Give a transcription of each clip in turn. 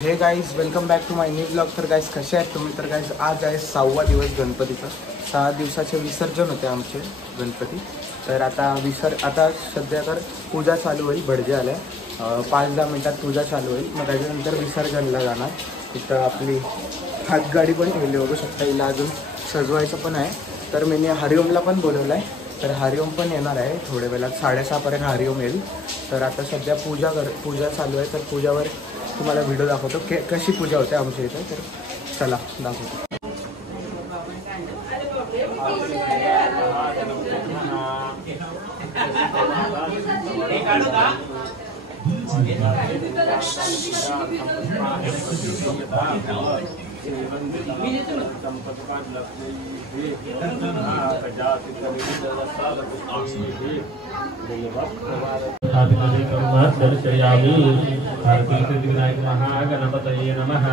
हे guys welcome back to my new blog. तर guys कसे आहेत तुम्ही? तर गाईज आज आहे 6वा दिवस गणपतीचा. 6 दिवसाचे विसर्जन होते आमचे गणपती. तर आता सध्या तर पूजा चालू होईल. भटजी आल्या 5-10 मिनटात पूजा चालू होईल. मग त्याच्यानंतर विसर्जनला जाणार. तिथं आपली हातगाडी पण ठेवली बघू शकता. हिला अजून सजवायचं पण आहे. तर मी हरिओमला पण बोलवलं आहे. तर हरिओम पण येणार आहे थोड्या वेळात. 6:30पर्यंत हरिओम येईल. तर आता सध्या पूजा चालू आहे. तर पूजावर तुम्हाला व्हिडिओ दाखवतो कशी पूजा होते आमच्या इथं. तर चला दाखवतो. दर्शयामि विनायक महागणपतये नमः.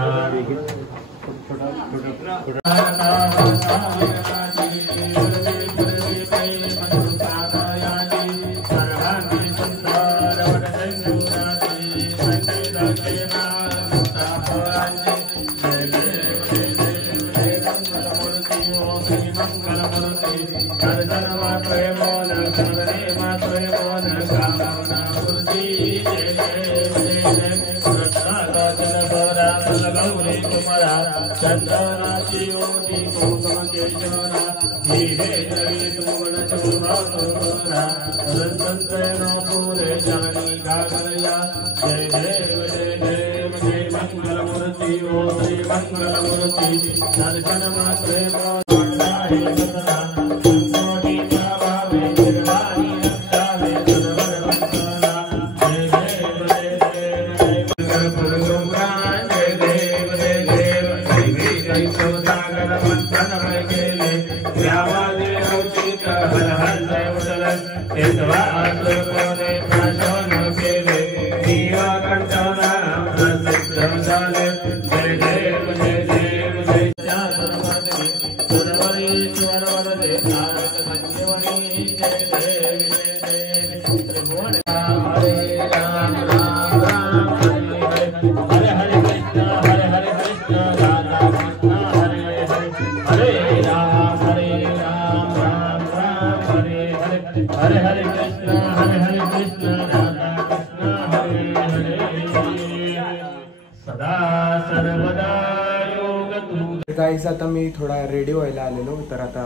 गाईज आता मी थोडा रेडी व्हायला आलेलो. तर आता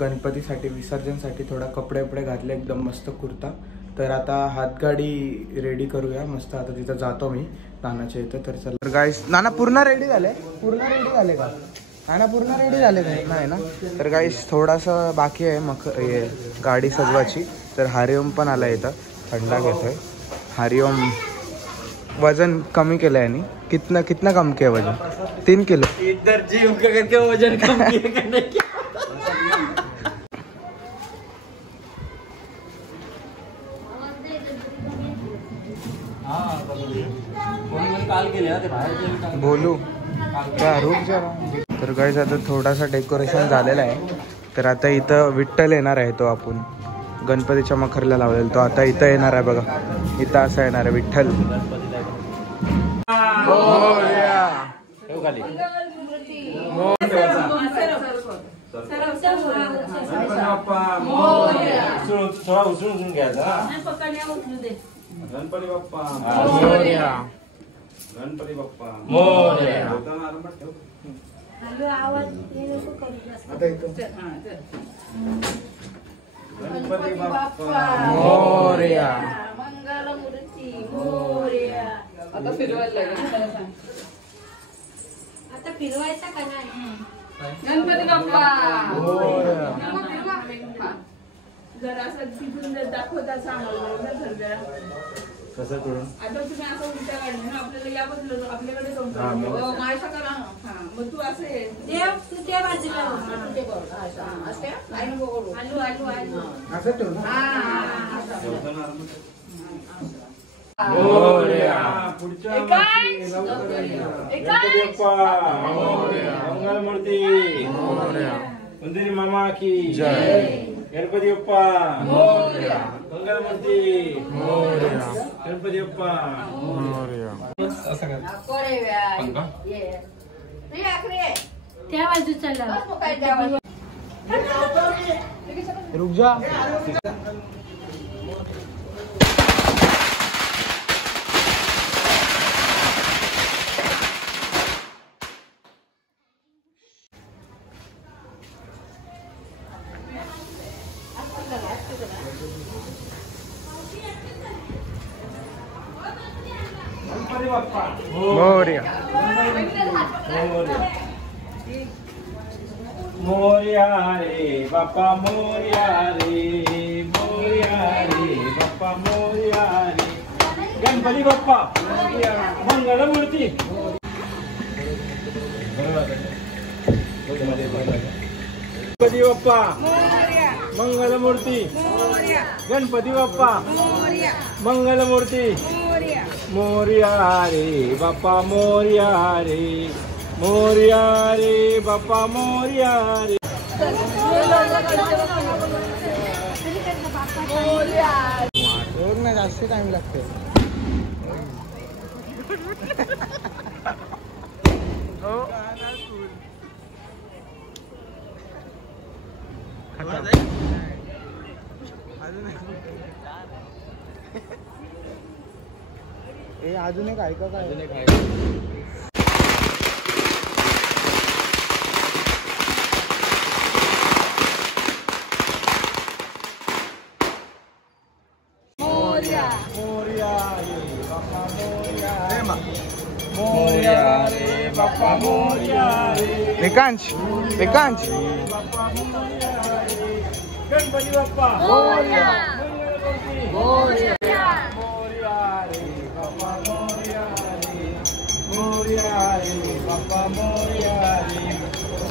गणपतीसाठी विसर्जनसाठी थोडा कपडे घातले एकदम मस्त कुर्ता. तर आता हातगाडी रेडी करूया मस्त. आता तिथं जातो मी नानाच्या इथं. तर चला गाईज. नाना पूर्ण रेडी झाले? पूर्ण रेडी झाले का नाना? पूर्ण रेडी झाले का? नाही ना. तर गाईज थोडासा बाकी आहे मग हे गाडी सजवायची. तर हरिओम पण आला इथं. थंडा घेतोय हरिओम. वजन कमी केलं आहे. कितना कम किया वजन? 3 किलो. इधर जिम करके वजन कम किया करने की. बोलू क्या रुक जरा. तर गाईज आता थोडासा डेकोरेशन झालेला आहे. तर आता इथं विठ्ठल येणार आहे. तो आपण गणपतीच्या मखरला लावलेला तो आता इथं येणार आहे बघा. इथं असं येणार आहे विठ्ठल. उचलून घ्यायचा. गणपती बाप्पा गणपती बाप्पा मोरया. गणपती बाप्पा मोरया. मंगलमूर्ती मोरया. आता फिरवायला लागेल. आता फिरवायचा का नाही? गणपती बाप्पा जरा असं तिथून दाखवता सांगा. कसं करून आता तुम्ही असं उलट्या काढले ना आपल्याला या बदल आपल्याकडे जाऊन मायसा करा. मग तू असं देव तू त्या बाजूला आलू आलू आलू मंगलमूर्ती मंदिर मामा की जय. गणपती बाप्पा मोरया. मंगलमूर्ती मोरया. गणपती बाप्पा मोरया. त्या बाजू चला रुक जा. गणपती बाप्पा मोरया. मोरया रे बाप्पा मोरया रे बाप्पा मोरया रे. गणपती बाप्पा मंगलमूर्ती. गणपती बाप्पा मंगलमूर्ती. गणपती बाप्पा मंगलमूर्ती. मोरया रे बाप्पा मोरया रे बाप्पा मोरया रे. रोड ना जास्त टाइम लागते. अजून एक ऐका काय. मोरया रे बाप्पा मोरया रे बाप्पा मोरया रे. विकांश विकांश. बाप्पा मोरया रे. गणपती बाप्पा मोरया. मोरया रे बाप्पा मोरया रे. बाप्पा मोरया रे.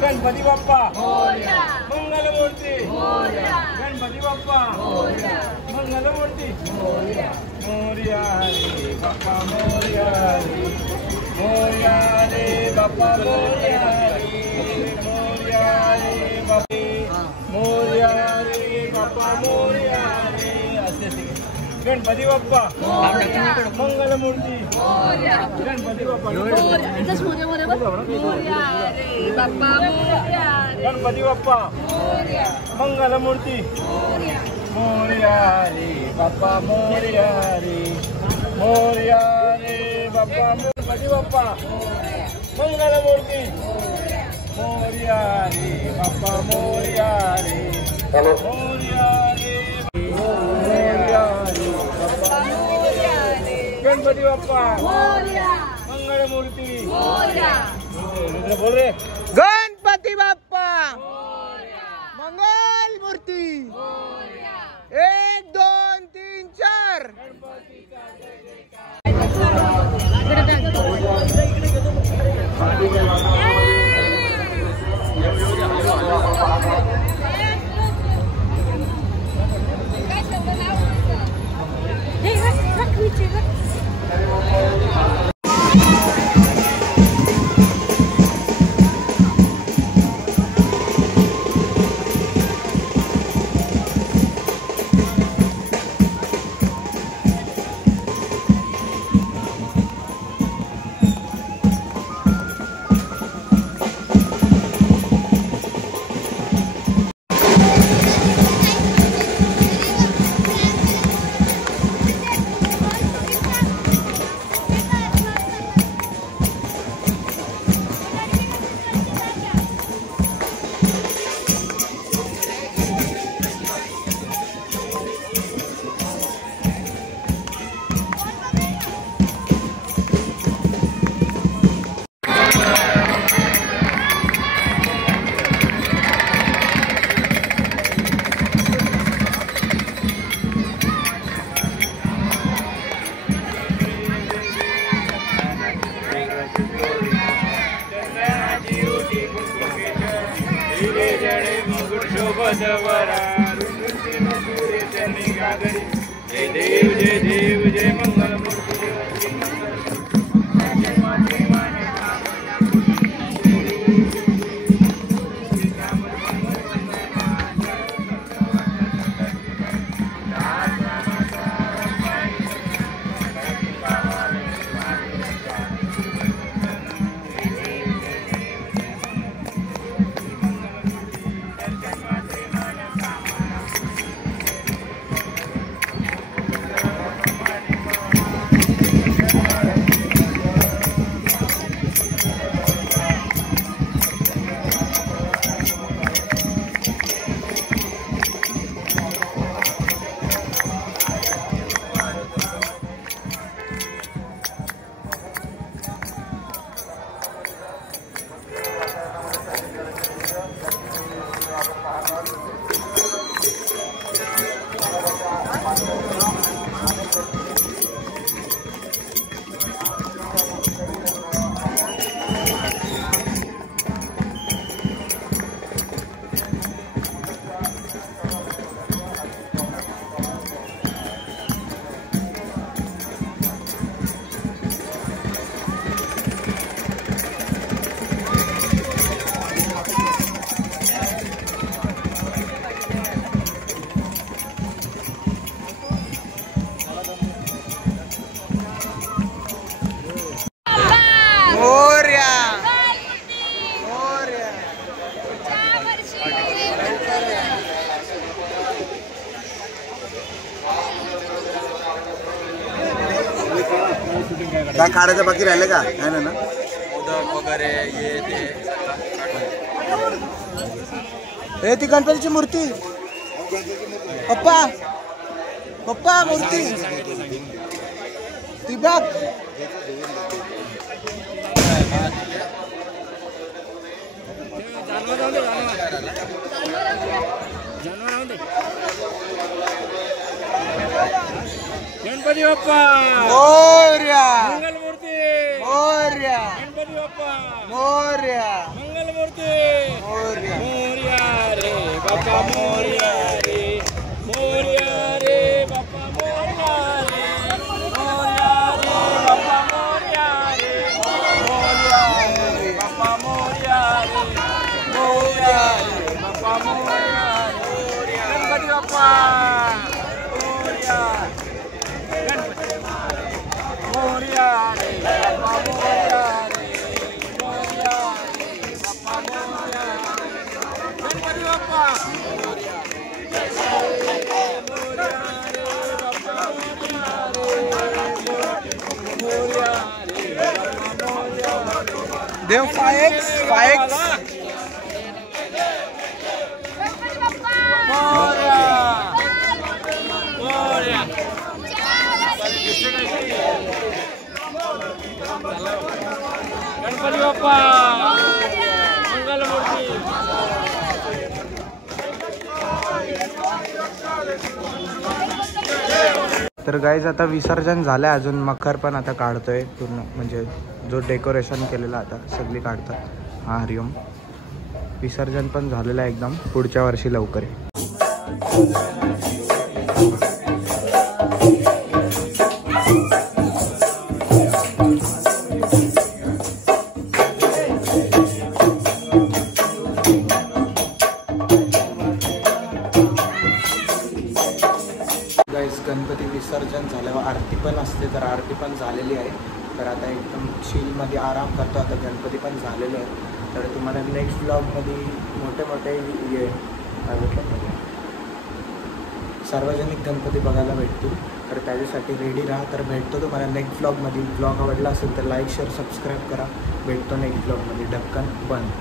गणपती बाप्पा मंगलमूर्ती. गणपती बाप्पा मंगलमूर्ती. मोरया रे बाप्पा मोरया रे. बाप्पा मोरया रे. मोरया रे बाप्पा मोरया रे. गणपती बाप्पा मंगलमूर्ती. गणपती बाप्पा गणपती बाप्पा मंगलमूर्ती. मोरया रे बाप्पा मोरया रे. बाप्पा गणपती बाप्पा मंगलमूर्ती. मोरया रे बाप्पा मोरया रे. गणपती बाप्पा मंगलमूर्ती. बोल रे. गणपती बाप्पा मंगल मूर्ती. 1 2 3 4. जय देव जय देव जय मंगलमूर्ती. काय बाकी राहिले का? काय ना मोदक वगैरे हे ते हे ती गणपतीची मूर्ती पप्पा पप्पा मूर्ती ती बघ. गणपती बाप्पा मोरया मंगलमूर्ती मोरया गणपती बाप्पा मोरया मंगलमूर्ती मोरया मोरया रे बाप्पा मोरया रे मोरया रे बाप्पा मोरया रे मोरया रे बाप्पा मोरया रे मोरया रे बाप्पा मोरया रे मोरया रे बाप्पा मोरया रे गणपती बाप्पा मोरया मोरया रे बाप्पा मोरया रे मोरया रे बाप्पा मोरया गणपती बाप्पा मोरया मोरया रे बाप्पा मोरया देव 5x मोरया मोरया गणपती बाप्पा मंगलमूर्ती तर गाईज आता विसर्जन झालंय, अजून मखर पण आता काढतोय पूर्ण, म्हणजे जो डेकोरेशन केलेला आता सगळी काढतात. हा हरिओम. विसर्जन पण झालेलं आहे एकदम, पुढच्या वर्षी लवकर आहे. गाईज गणपती विसर्जन झाल्यावर आरती पण असते, तर आरती पण झालेली आहे. तर आता एकदम चिलमध्ये आराम करतो. आता गणपती पण झालेले आहे, तर तुम्हाला नेक्स्ट ब्लॉगमध्ये मोठे हे सार्वजनिक गणपती बघायला भेटतील. तर त्याच्यासाठी रेडी राहा. तर भेटतो तुम्हाला नेक्स्ट ब्लॉगमध्ये. ब्लॉग आवडला असेल तर लाईक शेअर सबस्क्राईब करा. भेटतो नेक्स्ट ब्लॉगमध्ये. ढक्कन बंद.